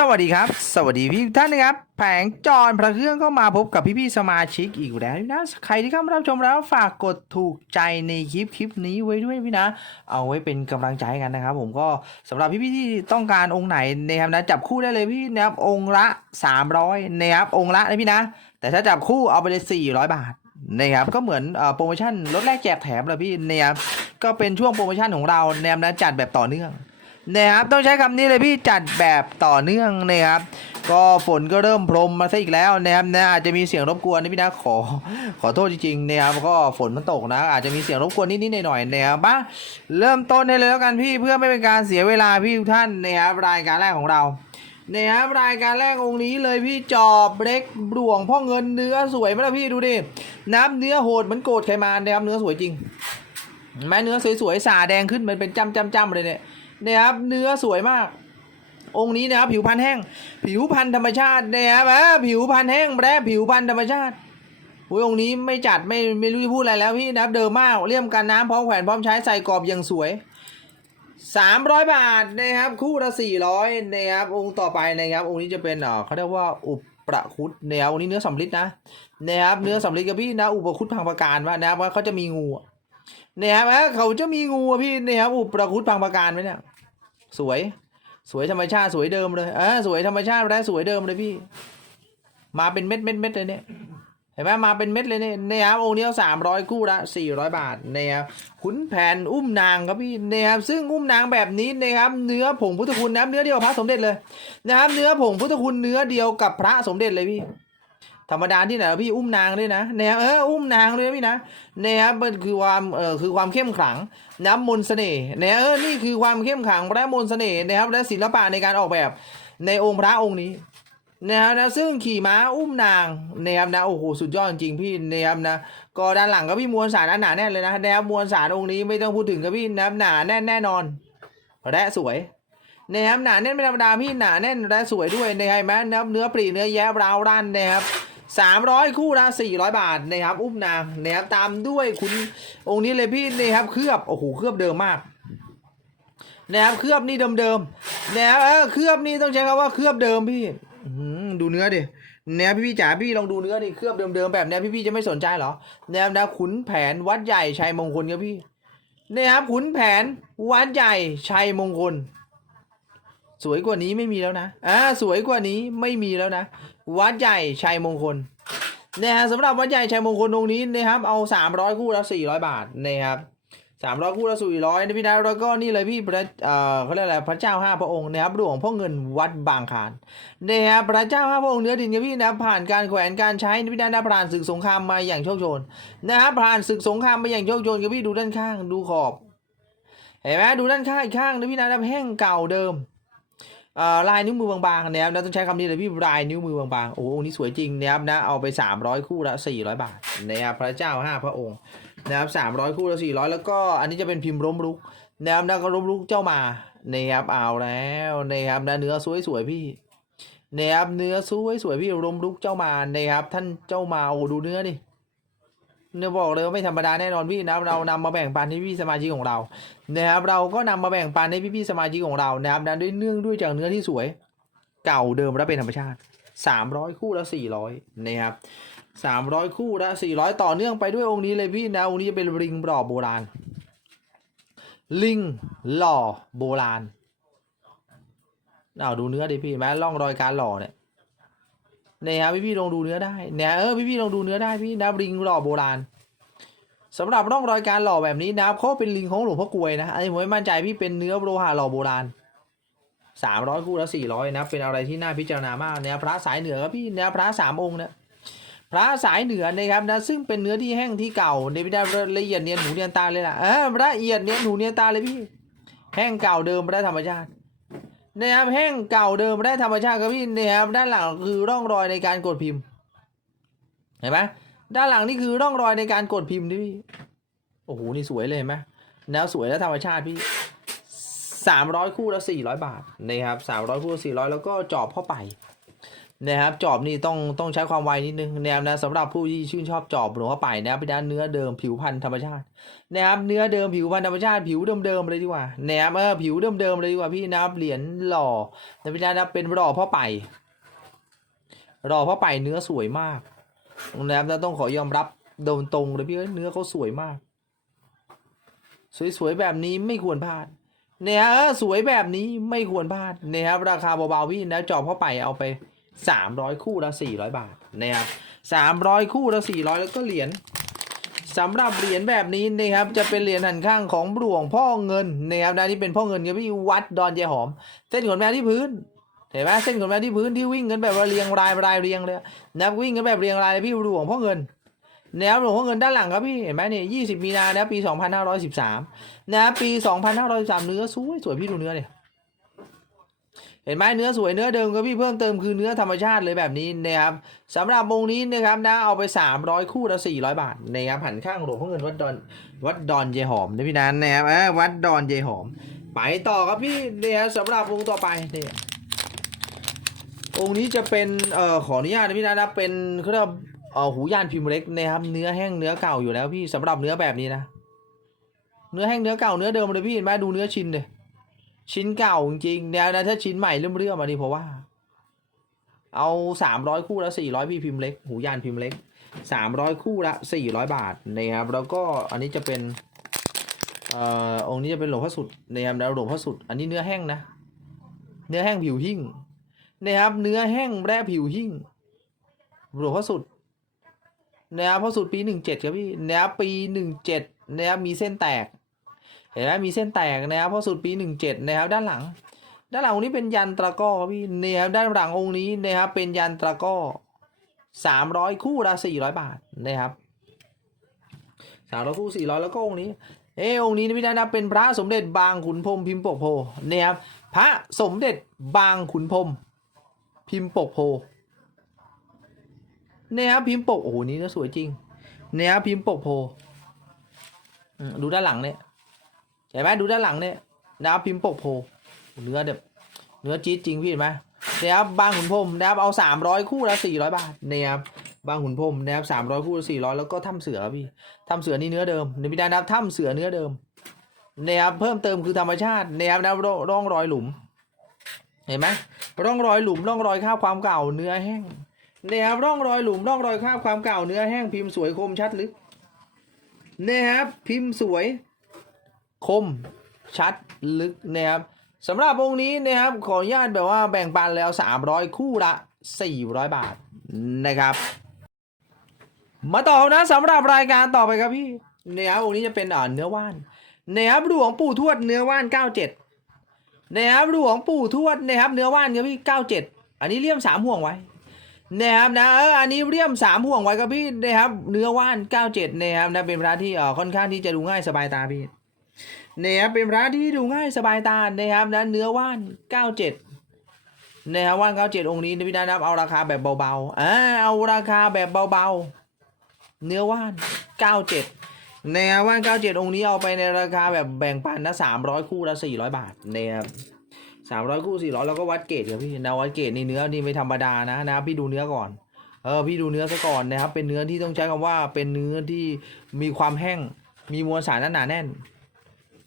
สวัสดีครับ สวัสดีพี่ท่านนะครับ แผงจอนพระเครื่องก็มาพบกับพี่ๆสมาชิกอีกแล้วนะใครที่เข้ามารับชมแล้วฝากกดถูกใจในคลิปคลิปนี้ไว้ด้วยพี่นะ เอาไว้เป็นกำลังใจกันนะครับ ผมก็สำหรับพี่ๆที่ต้องการองค์ไหนนะครับนะจับคู่ได้เลยพี่นะครับองค์ละ 300นะครับองค์ละนะพี่นะ แต่ถ้าจับคู่เอาไปเลย400 บาทนะครับก็เหมือนโปรโมชั่นลดแลกแจกแถมเลยพี่นะครับก็เป็นช่วงโปรโมชั่นของเราแนมนะจัดแบบต่อเนื่อง นะครับต้องใช้คำนี้เลยพี่จัดแบบต่อเนื่องนะครับ ก็ฝนก็เริ่มพรมมาซะอีกแล้วนะครับนะอาจจะมีเสียงรบกวนนะพี่นะขอขอโทษจริงๆนะครับก็ฝนมันตกนะ อาจจะมีเสียงรบกวนนิดๆหน่อยๆนะครับมาเริ่มต้นได้เลยแล้วกันพี่เพื่อไม่เป็นการเสียเวลาพี่ทุกท่านนะครับรายการแรกของเรานะครับรายการแรกองค์นี้เลยพี่จอบเล็กบลวงพ่อเงินเนื้อสวยไหมล่ะพี่ดูดิน้ำเนื้อโหดเหมือนโกดไขมานนะครับเนื้อสวยจริงแม้เนื้อสวยๆสาแดงขึ้นมันเป็นจ้ำจ้ำจ้ำเลยเนี่ย นะครับเนื้อสวยมาก องค์นี้นะครับผิวพันธุ์แห้ง ผิวพันธุ์ธรรมชาตินะครับอ่าผิวพันธุ์แห้งแปรผิวพันธุ์ธรรมชาติอุ้ยองค์นี้ไม่จัดไม่ไม่รู้จะพูดอะไรแล้วพี่นะครับเดิมมากเลี่ยมกันน้ำพร้อมแขวนพร้อมใช้ใส่กรอบอย่างสวยสามร้อยบาทนะครับคู่ละสี่ร้อยนะครับองค์ต่อไปนะครับองค์นี้จะเป็นเอ่อเขาเรียกว่าอุปรคุตนะครับองค์นี้เนื้อสำลิดนะนะครับเนื้อสำลิดกับพี่นะอุปคุตพังประการว่านะครับว่าเขาจะมีงู เนี่ยครับเขาจะมีงูอะพี่เนี่ยครับอุปประคุดพังประการไหมเนี่ย สวย สวยธรรมชาติสวยเดิมเลยเออสวยธรรมชาติและสวยเดิมเลยพี่ มาเป็นเม็ดเม็ดเม็ดเลยเนี่ยเห็นไหมมาเป็นเม็ดเลยเนี่ยเนี่ยครับองค์นี้สามร้อยคู่ละสี่ร้อยบาทเนี่ยครับขุนแผนอุ้มนางครับพี่เนี่ยครับซึ่งอุ้มนางแบบนี้นะครับเนื้อผงพุทธคุณนะเนื้อเดียวพระสมเด็จเลยนะครับเนื้อผงพุทธคุณเนื้อเดียวกับพระสมเด็จเลยพี่ ธรรมดาที่ไหนวพี่อุ้มนางด้วยนะเนี่ยเอออุ้มนางด้วยพี่นะเนี่ยครับมันคือความเออคือความเข้มขลังน้ำมนต์เสน่ห์เนี่ยเออนี่คือความเข้มขลังและมนต์เสน่ห์นะครับและศิลปะในการออกแบบในองค์พระองค์นี้นะครับนะซึ่งขี่ม้าอุ้มนางนะครับนะโอ้โหสุดยอดจริงพี่นะครับนะก็ด้านหลังก็พี่มวลสารอันหนาแน่นเลยนะนะครับมวลสารองค์นี้ไม่ต้องพูดถึงกับพี่นะครับหนาแน่นแน่นอนและสวยนะครับหนาแน่นไม่ธรรมดาพี่หนาแน่นและสวยด้วยนะครับแม้นะครับเนื้อปรีเนื้อแย้ราวรันนะครับ สามร้อยคู่ละสี่ร้อยบาทนะครับอุ้มนางนะครับตามด้วยคุณองค์นี้เลยพี่นะครับเคลือบโอ้โหเคลือบเดิมมากนะครับเคลือบนี่เดิมๆนะครับเออเคลือบนี่ต้องใช้คำว่าเคลือบเดิมพี่ดูเนื้อดิเนี่ยพี่พี่จ๋าพี่ลองดูเนื้อดิเคลือบเดิมๆแบบเนี้ยพี่พี่จะไม่สนใจเหรอนะครับนะขุนแผนวัดใหญ่ชัยมงคลครับพี่นะครับขุนแผนวัดใหญ่ชัยมงคล สวยกว่านี้ไม่มีแล้วนะอ่าสวยกว่านี้ไม่มีแล้วนะ วัดใหญ่ชัยมงคลนะฮะสำหรับวัดใหญ่ชัยมงคลตรงนี้นะครับเอาสามร้อยคู่ละสี่ร้อยบาทนะครับสามร้อยคู่ละสี่ร้อยนะพี่นะแล้วก็นี่เลยพี่พระเอ่อเขาเรียกอะไรพระเจ้าห้าพระองค์นะครับหลวงพ่อเงินวัดบางคานนะครับพระเจ้าห้าพระองค์เนื้อดินครับพี่นะผ่านการแขวนการใช้นะพี่นะผ่านศึกสงครามมาอย่างโชคโชนนะครับผ่านศึกสงครามมาอย่างโชคโชนครับพี่ดูด้านข้างดูขอบเห็นไหมดูด้านข้างอีกข้างนะพี่นะแห้งเก่าเดิม ลายนิ้วมือบางๆนะครับนะต้องใช้คำนี้เลยพี่ลายนิ้วมือบางๆโอ้โหองค์นี้สวยจริงนะครับนะเอาไป 300 คู่ละ400 บาทนะครับพระเจ้า 5 พระองค์นะครับ300 คู่ละ400 แล้วก็อันนี้จะเป็นพิมพ์ร่มรุกนะครับนะก็ร่มรุกเจ้ามานะครับเอาแล้วนะครับนะเนื้อสวยๆพี่นะครับเนื้อสวยๆพี่ร่มรุกเจ้ามานะครับท่านเจ้ามาโอ้ดูเนื้อดิ เนี่ยบอกเลยว่าไม่ธรรมดาแน่นอนพี่นะเรานำมาแบ่งปันให้พี่สมาชิกของเรานะครับเราก็นำมาแบ่งปันให้พี่ๆสมาชิกของเรานะครับนะด้วยเนื่องด้วยจากเนื้อที่สวย เก่าเดิมและเป็นธรรมชาติสามร้อยคู่ละสี่ร้อยนะครับสามร้อยคู่ละสี่ร้อยต่อเนื่องไปด้วยองค์นี้เลยพี่นะองค์นี้จะเป็นลิงหล่อโบราณ ลิงหล่อโบราณเอาดูเนื้อดิพี่แม้ร่องรอยการหล่อเนี่ย เนี่ยครับพี่ลองดูเนื้อได้เนี่ยเออพี่ๆลองดูเนื้อได้พี่นะลิงหล่อโบราณสำหรับร่องรอยการหล่อแบบนี้นะครับเขาเป็นลิงของหลวงพ่อกวยนะอันนี้ผมไม่มั่นใจพี่เป็นเนื้อโลหะหล่อโบราณสามร้อยคู่ละสี่ร้อยนะเป็นอะไรที่น่าพิจารณามากเนี่ยพระสายเหนือครับพี่เนี่ยพระสามองค์เนี่ยพระสายเหนือนะครับนะซึ่งเป็นเนื้อที่แห้งที่เก่าในพิธีละเอียดเนียนหูเนียนตาเลยล่ะเออละเอียดเนียนหูเนียนตาเลยพี่ แห้งเก่าเดิมพระธรรมชาติ นะครับแห้งเก่าเดิมได้ธรรมชาติครับพี่นะครับด้านหลังคือร่องรอยในการกดพิมพ์เห็นไหมด้านหลังนี่คือร่องรอยในการกดพิมพ์นี่พี่โอ้โหนี่สวยเลยเห็นไหมแนวสวยและธรรมชาติพี่สามร้อยคู่ละสี่ร้อยบาทนะครับสามร้อยคู่ละสี่ร้อยแล้วก็จอบพ่อไป นะครับจอบนี่ต้องต้องใช้ความไวนิดนึงนะครับนะสำหรับผู้ที่ชื่นชอบจอบหลวงพ่อไปนะครับเป็นด้านเนื้อเดิมผิวพันธุ์ธรรมชาตินะครับเนื้อเดิมผิวพันธุ์ธรรมชาติผิวเดิมๆเลยดีกว่านะครับเออผิวเดิมๆเลยดีกว่าพี่นะครับเหรียญหล่อนะพี่นะครับเป็นหล่อพ่อไปหล่อพ่อไปเนื้อสวยมากนะครับต้องขอยอมรับโดนตรงเลยพี่เนื้อเขาสวยมาก สวยๆแบบนี้ไม่ควรพลาดเนี่ยเออสวยแบบนี้ไม่ควรพลาดนะครับราคาเบาๆพี่นะจอบเพ่อไปเอาไป สามร้อยคู่ละสี่ร้อยบาทนะครับสามร้อยคู่ละสี่ร้อยแล้วก็เหรียญสำหรับเหรียญแบบนี้นะครับจะเป็นเหรียญหันข้างของหลวงพ่อเงินนะครับนะที่เป็นพ่อเงินครับพี่วัดดอนเยหอม เส้นขนแมวที่พื้นเห็นไหมเส้นขนแมวที่พื้นที่วิ่งกันแบบเรียงรายรายเรียงเลยนะวิ่งกันแบบเรียงรายเลยพี่หลวงพ่อเงินนะครับหลวงพ่อเงินด้านหลังครับพี่เห็นไหมเนี่ยยี่สิบมีนานะปีสองพันห้าร้อยสิบสามนะปีสองพันห้าร้อยสิบสามเนื้อสวยสวยพี่ดูเนื้อเนี่ย เห็นไหมเนื้อสวยเนื้อเดิมก็พี่เพิ่มเติมคือเนื้อธรรมชาติเลยแบบนี้นะครับสำหรับวงนี้นะครับนะเอาไป 300 คู่ละ400 บาทนะครับหันข้างหลวงพ่อเงินวัดดอนวัดดอนเยหอมนะพี่นันนะครับเออวัดดอนเยหอม ไปต่อครับพี่เนี่ยสำหรับวงต่อไปเนี่ยองค์นี้จะเป็นเอ่อขออนุญาตนะพี่นันนะเป็นเขาเรียกว่าเอ่อหูยานพิมพ์เล็กนะครับเนื้อแห้งเนื้อเก่าอยู่แล้วพี่สำหรับเนื้อแบบนี้นะ เนื้อแห้งเนื้อเก่าเนื้อเดิมเลยพี่เห็นไหมดูเนื้อชิ้นเลย ชิ้นเก่าจริงๆแล้วนะถ้าชิ้นใหม่เรื่อมเรื่อมาดิเพราะว่า เอาสามร้อยคู่ละสี่ร้อยพี่พิมพ์เล็ก หูยานพิมพ์เล็กสามร้อยคู่ละสี่ร้อยบาทนะครับแล้วก็อันนี้จะเป็นเอ่อองค์นี้จะเป็นหลวงพ่อสุดนะครับแล้วหลวงพ่อสุด อันนี้เนื้อแห้งนะ เนื้อแห้งผิวหิ่งนะครับ เนื้อแห้งแร่ผิวหิ่งหลวงพ่อสุดนะครับพ่อสุดปีหนึ่งเจ็ดครับพี่นะครับปีหนึ่งเจ็ดนะครับมีเส้นแตก เห็นไหมมีเส้นแตกนะครับเพราะสุดปีหนึ่งเจ็ดนะครับ ด้านหลัง ด้านหลังองค์นี้เป็นยันตะกร้อพี่เนี่ยครับด้านหลังองค์นี้นะครับ เป็นยันตะก้อสามร้อยคู่ละสี่ร้อยบาทนะครับสามร้อยคู่สี่ร้อยแล้วก็องค์นี้ เออองค์นี้นะพี่นะเป็นพระสมเด็จบางขุนพรมพิมพ์ปกโพนะครับ พระสมเด็จบางขุนพรมพิมพ์ปกโพเนี่ยครับพิมพ์ปกโอ้โหนี่ก็สวยจริงเนี่ยครับพิมพ์ปกโพดูด้านหลังเนี่ย ห็นไหมดูด้านหลังเนี่ยนะครับพิมพ์ปกโพเนื้อแบบเนื้อจี๊ดจริงพี่เห็นไหมนะครับบางขุนพรมนะครับเอาสามร้อยคู่ละสี่ร้อยบาทนะครับบางขุนพรมนะครับสามร้อยคู่ละสี่ร้อยแล้วก็ถ้ำเสือพี่ถ้ำเสือนี่เนื้อเดิมในพิดานะครับถ้ำเสือเนื้อเดิมนะครับเพิ่มเติมคือธรรมชาตินะครับนะร่องร่องรอยหลุม เห็นไหมร่องรอยหลุมร่องรอยคราบความเก่าเนื้อแห้งนะครับร่องรอยหลุมร่องรอยคราบความเก่าเนื้อแห้งพิมพ์สวยคมชัดลึกนะครับพิมพ์สวย คมชัดลึกนะครับสำหรับวงนี้นะครับขออนุญาตแบบว่าแบ่งปันแล้ว 300 คู่ละ 400 บาทนะครับ มาต่อนะสำหรับรายการต่อไปครับพี่นะครับวงนี้จะเป็นอ่าเนื้อว่านนะครับหลวงปู่ทวดเนื้อว่าน 97นะครับหลวงปู่ทวดนะครับเนื้อว่านครับพี่97 อันนี้เลี่ยมสามห่วงไว้นะครับนะเอออันนี้เลี่ยมสามห่วงไว้ครับพี่นะครับเนื้อว่าน 97นะครับนะเป็นพระที่เอ่อค่อนข้างที่จะดูง่ายสบายตาพี่ นี่ยครับเป็นพระที่ดูง่ายสบายตานะครับนะเนื้อว่าน 97นะครับว่าน 97 องค์นี้นะพี่นะครับเอาราคาแบบเบาๆอ่าเอาราคาแบบเบาๆ เนื้อว่าน 97นะครับว่าน 97 องค์นี้เอาไปในราคาแบบแบ่งปันนะ300 คู่ละ400 บาทนะครับ300คู่400แล้วก็วัดเกรดครับพี่นะวัดเกรดนี่เนื้อนี่ไม่ธรรมดานะนะครับพี่ดูเนื้อก่อนเออพี่ดูเนื้อซะก่อนนะครับเป็นเนื้อที่ต้องใช้คำว่าเป็นเนื้อที่มีความแห้งมีมวลสารหนาแน่น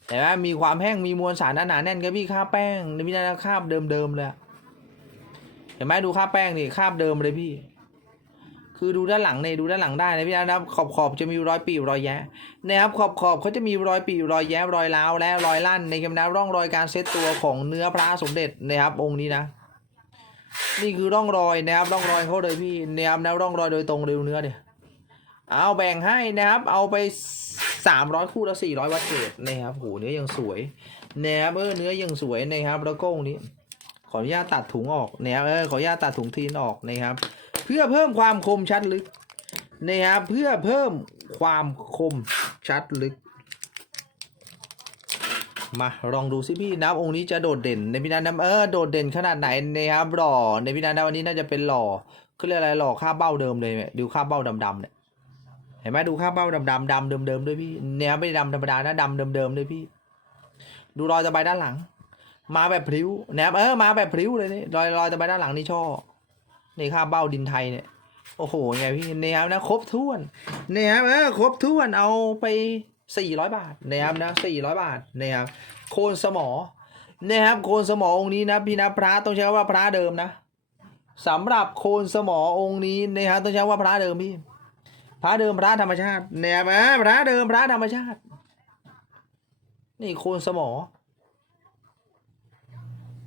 แต่ว่ามีความแห้งมีมวลสารหนาแน่นก็พี่ค่าแป้งนี่พี่นะคาบเดิมๆเลยเห็นไหมดูค่าแป้งนี่คาบเดิมเลยพี่ คือดูด้านหลังเนี่ยดูด้านหลังได้นะพี่นะครับขอบขอบจะมีรอยปีบรอยแย้นะครับขอบขอบเขาจะมีรอยปีบรอยแย้รอยร้าวและรอยลั่นในกำนับร่องรอยการเซตตัวของเนื้อพระสมเด็จนะครับ องค์นี้นะนี่คือร่องรอยนะครับร่องรอยเขาเลยพี่นะครับนะร่องรอยโดยตรงเลยดูเนื้อเนี่ยเอาแบ่งให้นะครับ เอาไป สามร้อยคู่และสี่ร้อยวัตเกรดนะครับโหเนื้อยังสวยนะครับเออเนื้อยังสวยนะครับแล้วก็องนี้ ขออนุญาตตัดถุงออกนะครับเออขออนุญาตตัดถุงทีนออกนะครับ เพื่อเพิ่มความคมชัดลึกนะครับเพื่อเพิ่มความคมชัดลึก มาลองดูสิพี่นับองค์นี้จะโดดเด่นในพี่นันนะเออโดดเด่นขนาดไหนนะครับหล่อในพี่นันนะวันนี้น่าจะเป็นหล่อเขาเรียกอะไรหล่อค่าเบ้าเดิมเลยเนี่ยดูค่าเบ้าดำๆเนี่ย เห็นไหมดูค่าบเบ้าดำดำดำเดิมเดิมๆด้วยพี่เนี่ยไม่ได้ดำธรรมดานะดำเดิมเดิมๆด้วยพี่ ดูรอยตะไบด้านหลัง มาแบบพริ้วแนบเออมาแบบพริ้วเลยนี่รอยรอยตะไบด้านหลังนี่ช่อนี่ค่าเบ้าดินไทยเนี่ยโอ้โหไงพี่เนี่ยครับนะครบถ้วนเนี่ยครับเออครบถ้วนเอาไปสี่ร้อยบาทเนี่ยครับนะสี่ร้อยบาทเนี่ยครับโคนสมอเนี่ยครับโคนสมอองค์นี้นะพี่นะพระต้องใช้ว่าพระเดิมนะสำหรับโคนสมอองค์นี้นะครับต้องใช้ว่าพระเดิมพี่ พระเดิมพระธรรมชาติเนี่ยครับเออพระเดิมพระธรรมชาติ นี่โคนสมอ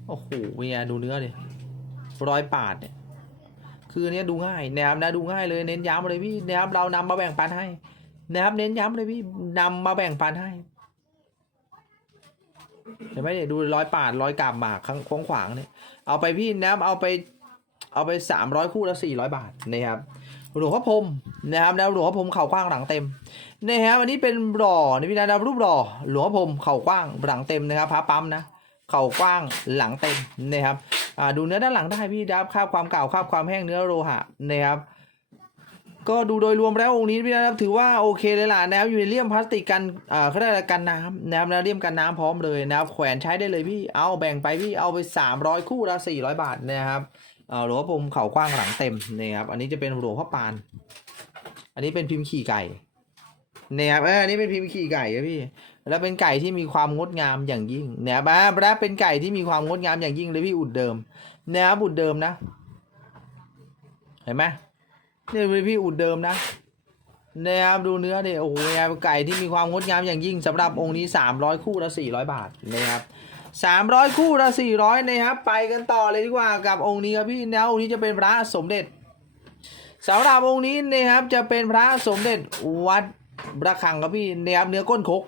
โอ้โหเนี่ยดูเนื้อดิร้อยปาดเนี่ย คือเนี้ยดูง่ายนะครับนะดูง่ายเลยเน้นย้ำเลยพี่นะครับเรานำมาแบ่งปันให้นะครับเน้นย้ำเลยพี่นำมาแบ่งปันให้เห็นไหมเนี่ยดูร้อยปาดร้อยกาบหมากข้างขวางขวางเนี่ยเอาไปพี่นะครับเอาไป เอาไปสามร้อยคู่ละสี่ร้อยบาทนะครับ หลวงพ่อพรมนะครับนะหลวงพ่อพรมเข่ากว้างหลังเต็มนะครับอันนี้เป็นหล่อในี่พี่นะรูปหล่อหลวงพ่อพรมเข่ากว้างหลังเต็มนะครับพระปั๊มนะเข่ากว้างหลังเต็มนะครับดูเนื้อด้านหลังได้พี่ดับคาบความเก่าคาบความแห้งเนื้อโลหะนะครับก็ดูโดยรวมแล้วองค์นี้พี่นะครับถือว่าโอเคเลยล่ะนะครับอยู่ในเลี่ยมพลาสติกกันอ่าเขาเรียกอะไรกันน้ำนะครับแล้วเลี่ยมกันน้ำพร้อมเลยนะครับแขวนใช้ได้เลยพี่เอาแบ่งไปพี่เอาไป 300 คู่ละ400 บาทนะครับ หลวงพ่อพรหมเข่ากว้างหลังเต็มนะครับอันนี้จะเป็นหลวงพ่อปาน อันนี้เป็นพิมพ์ขี่ไก่นะครับเอออันนี้เป็นพิมพ์ขี่ไก่ครับพี่ แล้วเป็นไก่ที่มีความงดงามอย่างยิ่งนะครับและเป็นไก่ที่มีความงดงามอย่างยิ่งเลยพี่อุดเดิมนะครับอุดเดิมนะ เห็นไหมนี่เป็นพี่อุดเดิมนะนะครับดูเนื้อดิโอ้โหนะครับไก่ที่มีความงดงามอย่างยิ่งสำหรับองค์นี้ 300 คู่ละ400 บาทนะครับ 300 คู่ละ400นะครับ ไปกันต่อเลยดีกว่ากับองค์นี้ครับพี่นะองค์นี้จะเป็นพระสมเด็จสำหรับองค์นี้นะครับจะเป็นพระสมเด็จวัดระฆังครับพี่นะครับเนื้อก้นคก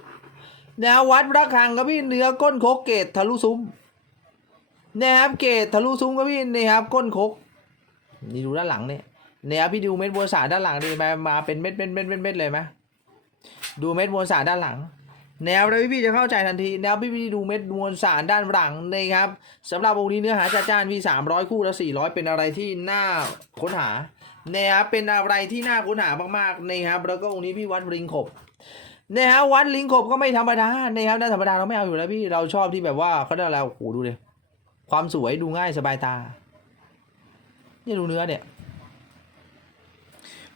แนววัดระฆังครับพี่เนื้อก้นคกเกตทะลุซุ้มนะครับเกตทะลุซุ้มครับพี่นี่ครับก้นคกนี่ดูด้านหลังเนี่ยเนี่ยพี่ดูเม็ดบัวสาด้านหลังดิมามมาเป็นเม็ดเม็ดเม็ดเม็ดเม็ดเลยไหมดูเม็ดบัวสาด้านหลัง แนวแล้วพี่ๆจะเข้าใจทันที แนวพี่พี่ดูเม็ดมวลสารด้านหลังนะครับสำหรับองค์นี้เนื้อหาจัดจ้านพี่สามร้อยคู่ละสี่ร้อยเป็นอะไรที่น่าค้นหานะครับเป็นอะไรที่น่าค้นหามากๆนะครับแล้วก็องค์นี้พี่วัดริงขบนะฮะวัดลิงกบก็ไม่ธรรมดานะครับถ้าธรรมดาเราไม่เอาอยู่แล้วพี่เราชอบที่แบบว่าเขาเรียกอะไรโอ้โหดูเลยความสวยดูง่ายสบายตาเนี่ยดูเนื้อเนี่ย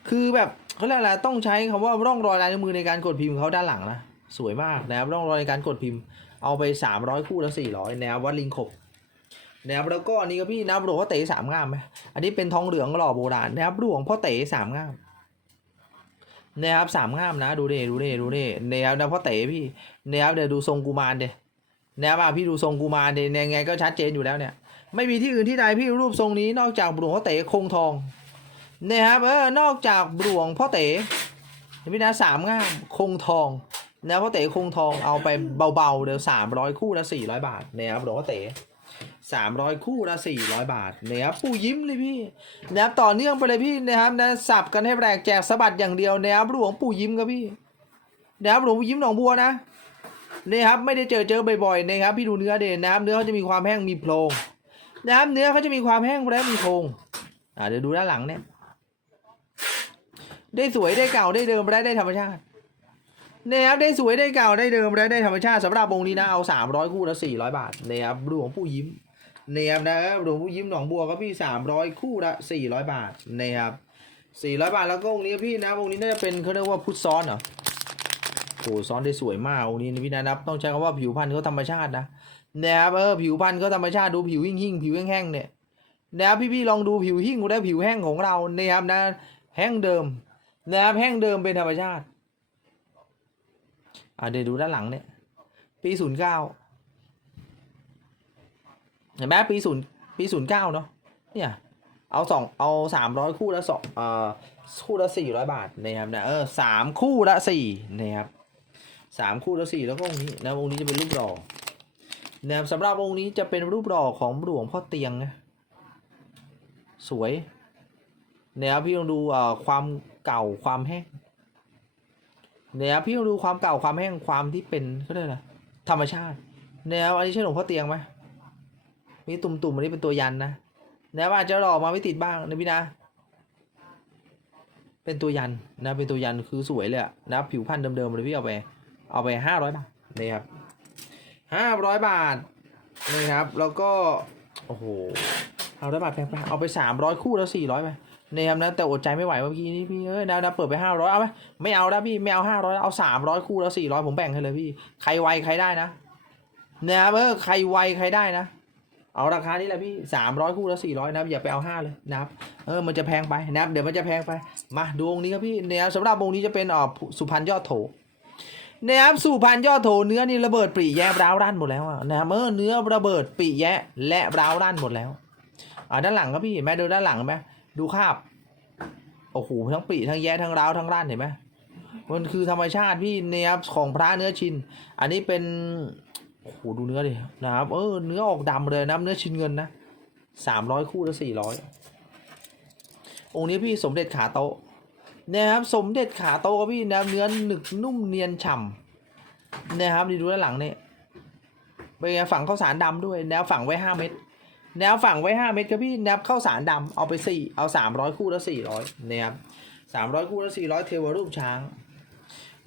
คือแบบเขาเรียกอะไรต้องใช้คำว่าร่องรอยลายนิ้วมือในการกดพิมพ์เขาด้านหลังนะ สวยมากนะครับร่องรอยในการกดพิมพ์ เอาไปสามร้อยคู่และสี่ร้อยนะครับวัดลิงกบนะครับแล้วก็อันนี้ก็พี่นับหลวงพ่อเต๋สามงามไหมอันนี้เป็นทองเหลืองหล่อโบราณนะครับหลวงพ่อเต๋สามงามนะครับสามง่ามนะ ดูดิดูดิดูดินะครับนะพ่อเต๋พี่นะครับเดี๋ยวดูทรงกุมารเดี๋ยนะครับอะพี่ดูทรงกุมารเดี๋ยยังไงก็ชัดเจนอยู่แล้วเนี่ย ไม่มีที่อื่นที่ใดพี่รูปทรงนี้นอกจากหลวงพ่อเต๋คงทองนะครับเออนอกจากหลวงพ่อเต๋พี่นะสามง่ามคงทอง นะพ่อเต๋คงทองเอาไปเบาๆเดี๋ยวสามร้อยคู่ละสี่ร้อยบาทนะครับหลวงพ่อเต๋สามร้อยคู่ละสี่ร้อยบาทนะครับปู่ยิ้มเลยพี่นะครับต่อเนื่องไปเลยพี่นะครับนะสับกันให้แรงแจกสะบัดอย่างเดียวนะครับหลวงปู่ยิ้มครับพี่นะครับหลวงปู่ยิ้มหนองบัวนะนี่ครับไม่ได้เจอเจอบ่อยๆนะครับพี่ดูเนื้อเด่นนะครับเนื้อเขาจะมีความแห้งมีโพรงนะครับเนื้อเขาจะมีความแห้งและมีโพรงอ่าเดี๋ยวดูด้านหลังเนี่ยได้สวยได้เก่าได้เดิมและได้ธรรมชาติ นะครับได้สวยได้เก่าได้เดิมและได้ธรรมชาติสำหรับองนี้นะเอาสามร้อยคู่ละสี่ร้อยบาทนะครับหลวงปู่ยิ้มเนี่ยนะครับหลวงปู่ยิ้มหนองบัวก็พี่สามร้อยคู่ละสี่ร้อยบาทนะครับสี่ร้อยบาทแล้วก็องนี้พี่นะองนี้น่าจะเป็นเขาเรียกว่าพุทธซ้อนเหรอโหซ้อนได้สวยมากองนี้นะพี่นะนับต้องใช้คำว่าผิวพรรณเขาธรรมชาตินะนะครับเออผิวพรรณเขาธรรมชาติดูผิวหิ่งหิ่งผิวแห้งๆเนี่ยนะครับพี่พี่ๆลองดูผิวหิ่งและผิวแห้งของเรานะครับนะแห้งเดิมนะครับแห้งเดิมเป็นธรรมชาติ อ่าเดี๋ยวดูด้านหลังเนี่ย ปีศูนย์เก้าเห็นไหมปีศูนย์ปีศูนย์เก้าเนาะเนี่ยเอาสองเอาสามร้อยคู่ละสองเอ่อคู่ละสี่ร้อยบาทนะครับนะเออสามคู่ละสี่นะครับสามคู่ละสี่แล้วก็องค์นี้นะองค์นี้จะเป็นรูปหล่อนะครับสำหรับองค์นี้จะเป็นรูปหล่อของหลวงพ่อเตียงนะสวยนะครับพี่ลองดูเอ่อความเก่าความแห้ง นะครับพี่ลองดูความเก่าความแห้งความที่เป็นเขาเรียกอะธรรมชาตินะครับอันนี้ใช่หลวงพ่อเตียงไหมมีตุ่มๆอันนี้เป็นตัวยันนะนะว่าอาจจะหล่อมาไม่ติดบ้างนะพี่นะ เป็นตัวยันนะเป็นตัวยันคือสวยเลยอะนะผิวพันธุ์เดิมๆเลยพี่เอาไป เอาไปห้าร้อยบาทนี่ครับห้าร้อยบาทนี่ครับ แล้วก็ โอ้โหเอาได้บาทแพงไปเอาไปสามร้อยคู่แล้วสี่ร้อยไป นี่ยครับนะแต่อดใจไม่ไหวเมื่อกี้นี้พี่เอ้ยนะนะเปิดไปห้าร้อยเอาไหมไม่เอาแล้วพี่ไม่เอาห้าร้อยเอาสามร้อยคู่แล้วสี่ร้อยผมแบ่งให้เลยพี่ใครไวใครได้นะเนี่ยครับเออใครไวใครได้นะ เอาราคานี้แหละพี่สามร้อยคู่แล้วสี่ร้อยนะอย่าไปเอาห้าเลยนะครับเออมันจะแพงไปนะครับเดี๋ยวมันจะแพงไปมาดูองค์นี้ครับพี่เนี่ยสำหรับองค์นี้จะเป็นอ่อสุพรรณยอดโถนะครับสุพรรณยอดโถเนื้อนี่ระเบิดปรีแยะร้าวรั่นหมดแล้วอะนะครับเออเนื้อระเบิดปรีแยะและร้าวรั่นหมดแล้วอ่าด้านหลังครับพี่เห็นไหมดูด้านหลังเห็นไหม ดูคาบโอ้โหทั้งปีทั้งแยะทั้งร้าวทั้งรั่นเห็นไหมมันคือธรรมชาติพี่เนี่ยครับของพระเนื้อชิน อันนี้เป็นโอ้โหดูเนื้อดินะครับเออเนื้อออกดำเลยนะเนื้อชินเงินนะสามร้อยคู่ละสี่ร้อยองค์นี้พี่สมเด็จขาโตนะครับสมเด็จขาโตครับพี่นะครับเนื้อหนึกนุ่มเนียนฉ่ำนะครับดีดูด้านหลังเนี่ยเป็นไงฝังข้าวสารดำด้วยแนวฝังไว้ห้าเม็ด แนวฝั่งไว้ห้าเม็ดครับพี่แนวข้าสารดำเอาไปสี่เอาสามร้อยคู่ละสี่ร้อยนะครับสามร้อยคู่ละสี่ร้อยเทวรูปช้าง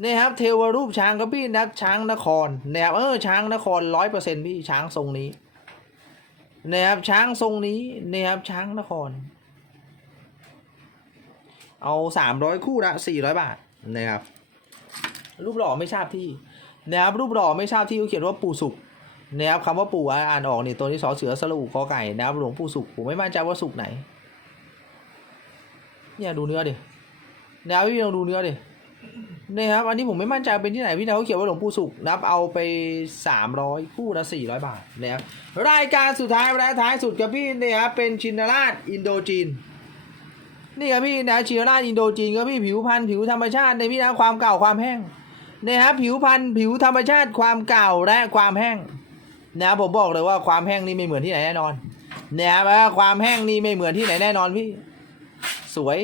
เนี่ยครับเทวรูปช้างครับพี่นับช้างนครแนวเออช้างนครร้อยเปอร์เซ็นต์พี่ช้างทรงนี้นะครับช้างทรงนี้นะครับช้างนคร เอาสามร้อยคู่ละสี่ร้อยบาทนะครับรูปหล่อไม่ทราบที่นะครับรูปหล่อไม่ทราบที่เขาเขียนว่าปู่สุข นะครับคำว่าปู่อ่านออกนี่ตัวนี้สอเสือสระอุกอไก่นะครับหลวงปู่สุขผมไม่มั่นใจว่าสุขไหน เนี่ยดูเนื้อดินะครับพี่ลองดูเนื้อดินะครับอันนี้ผมไม่มั่นใจเป็นที่ไหนพี่นะเขาเขียนว่าหลวงปู่สุขนะครับเอาไปสามร้อยคู่ละสี่ร้อยบาทนะครับรายการสุดท้ายและท้ายสุดกับพี่นะครับเป็นชินราชอินโดจีนนี่ครับพี่นะชินราชอินโดจีนครับพี่ผิวพันธุ์ผิวธรรมชาติในพี่นะความเก่าความแห้งนะครับผิวพันธุ์ผิวธรรมชาติความเก่าและความแห้ง นะผมบอกเลยว่าความแห้งนี่ไม่เหมือนที่ไหนแน่นอนนะครับว่าความแห้งนี่ไม่เหมือนที่ไหนแน่นอนพี่ สวย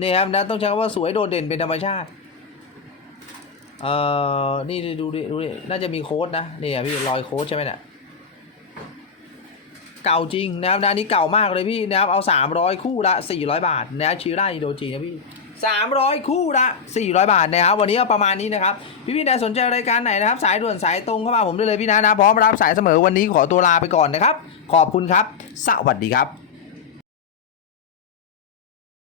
นะครับนะต้องใช้คำว่าสวยโดดเด่นเป็นธรรมชาติเอ่อนี่ดูดิดูดิน่าจะมีโค้ดนะนี่อะพี่รอยโค้ดใช่ไหมเนี่ยเก่าจริงนะครับนะนี้เก่ามากเลยพี่นะครับเอา300คู่ละ400บาทนะชิร่าอินโดจีนะพี่ 300 คู่ละ 400 บาทนะครับ วันนี้ก็ประมาณนี้นะครับ พี่พี่ๆนะสนใจรายการไหนนะครับ สายด่วนสายตรงเข้ามาผมได้เลยพี่นะนะ พร้อมรับสายเสมอวันนี้ขอตัวลาไปก่อนนะครับ ขอบคุณครับ สวัสดีครับ